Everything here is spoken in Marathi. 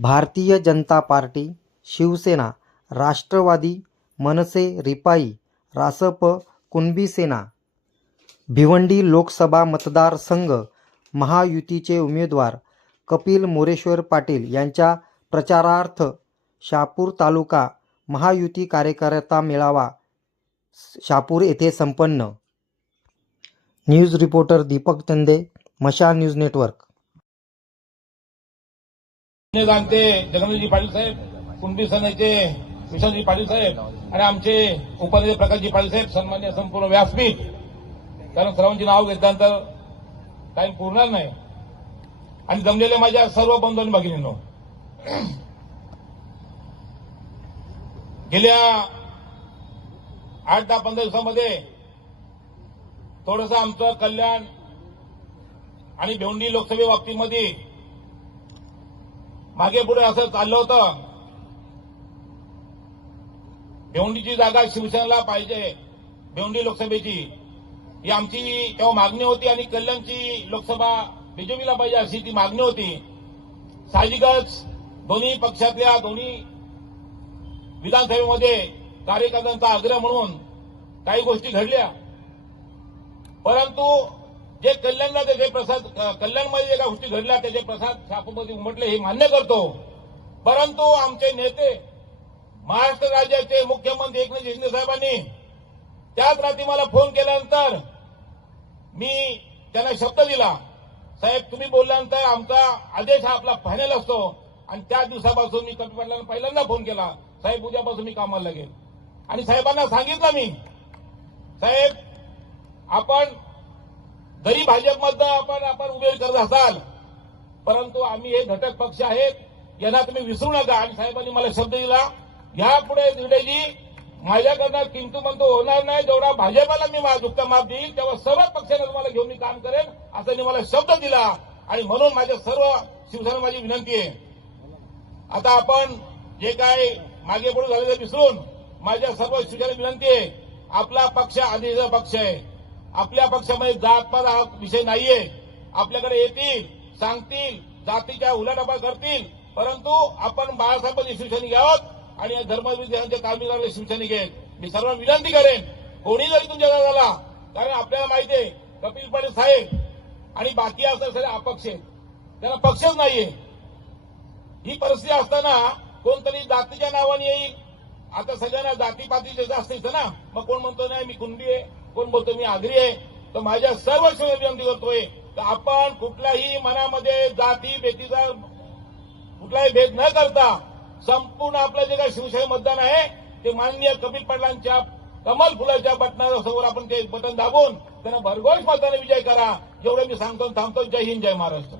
भारतीय जनता पार्टी शिवसेना राष्ट्रवादी मनसे रिपाई रासप कुणबी सेना भिवंडी लोकसभा मतदारसंघ महायुतीचे उमेदवार कपिल मोरेश्वर पाटील यांच्या प्रचारार्थ शापूर तालुका महायुती कार्यकर्ता मेळावा शापूर येथे संपन्न. News reporter Deepak Tande Mashal news network. Pune Jaganji Patil साहेब कुणबी सेनेचे विशालजी पाटील साहेब आणि आमचे उपाध्यक्ष प्रकाशजी पाटील साहेब सन्मान्य संपूर्ण व्यासपीठ. कारण सर्वांची नाव घेतल्यानंतर टाईम पुरणार नाही. आणि जमलेले माझ्या सर्व बंधू आणि भगिनींनो गेल्या आठ दहा पंधरा दिवसामध्ये थोडंसं आमचं कल्याण आणि भेवंडी लोकसभे बाबतीमध्ये मागे पुढे असं चाललं होतं. भिवंडीची जागा शिवसेनेला पाहिजे. भिवंडी लोकसभेची. ही आमची तेव्हा मागणी होती आणि कल्याणची लोकसभा बीजेपीला पाहिजे अशी ती मागणी होती. साहजिकच दोन्ही पक्षातल्या दोन्ही विधानसभेमध्ये कार्यकर्त्यांचा आग्रह म्हणून काही गोष्टी घडल्या. परंतु जे कल्याणला त्याचे प्रसाद कल्याणमध्ये जे गोष्टी घडल्या त्याचे प्रसाद छापूमध्ये उमटले हे मान्य करतो. परंतु आमचे नेते महाराष्ट्र राज्याचे मुख्यमंत्री एकनाथ शिंदे साहेबांनी त्याच रात्री मला फोन केल्यानंतर मी त्यांना शब्द दिला. साहेब तुम्ही बोलल्यानंतर आमचा आदेश हा आपला फायनल असतो. आणि त्या दिवसापासून मी कमी पाटलांना पहिल्यांदा फोन केला. साहेब उद्यापासून मी कामाला लागेल. आणि साहेबांना सांगितलं मी साहेब आपण जरी भाजपमधनं आपण आपण उमेद करत असाल परंतु आम्ही हे घटक पक्ष आहेत यांना तुम्ही विसरू नका. आणि साहेबांनी मला शब्द दिला यापुढे दिवडेजी माझ्याकडनं किंतू म्हणतो होणार नाही जेवढा भाजपाला मी माझा दुःख माफ देईल तेव्हा सर्व पक्षाने तुम्हाला घेऊन मी काम करेन असं मी मला शब्द दिला. आणि म्हणून माझ्या सर्व शिवसेना माझी विनंती आहे. आता आपण जे काय मागे पुढे झालेलं विसरून माझ्या सर्व शिवसेना विनंती आहे आपला पक्ष आधीचा पक्ष आहे. आपल्या पक्षामध्ये जातपात हा विषय नाहीये. आपल्याकडे येतील सांगतील जातीच्या उलाढापा करतील. परंतु आपण बाळासाहेबांची शिवसैनिक आहोत आणि या धर्मविद्यांचे कार्मिकांचे शिवसैनिक घेत मी सर्व विनंती करेन कोणी जरी तुमच्या झाला कारण आपल्याला माहिती आहे कपिल पाटील साहेब आणि बाकी असं सगळे अपक्ष आहेत. त्यांना पक्षच नाहीये. ही परिस्थिती असताना कोणतरी जातीच्या नावाने येईल आता सगळ्यांना जातीपातीचे जास्त इथं ना मग कोण म्हणतो नाही मी कुंडी आहे. कोण बोलतो मी आगरी आहे. तर माझ्या सर्व शिवाय विनंती करतोय. तर आपण कुठल्याही मनामध्ये जाती बेतीचा कुठलाही भेद न करता संपूर्ण आपलं जे काही शिवशाही मतदान आहे ते माननीय कपिल पाटलांच्या कमल फुलाच्या बटनासमोर आपण ते बटन दाबून त्यांना भरघोष मताने विजय करा. जेवढं मी सांगतो आणि थांबतो. जय हिंद जय महाराष्ट्र.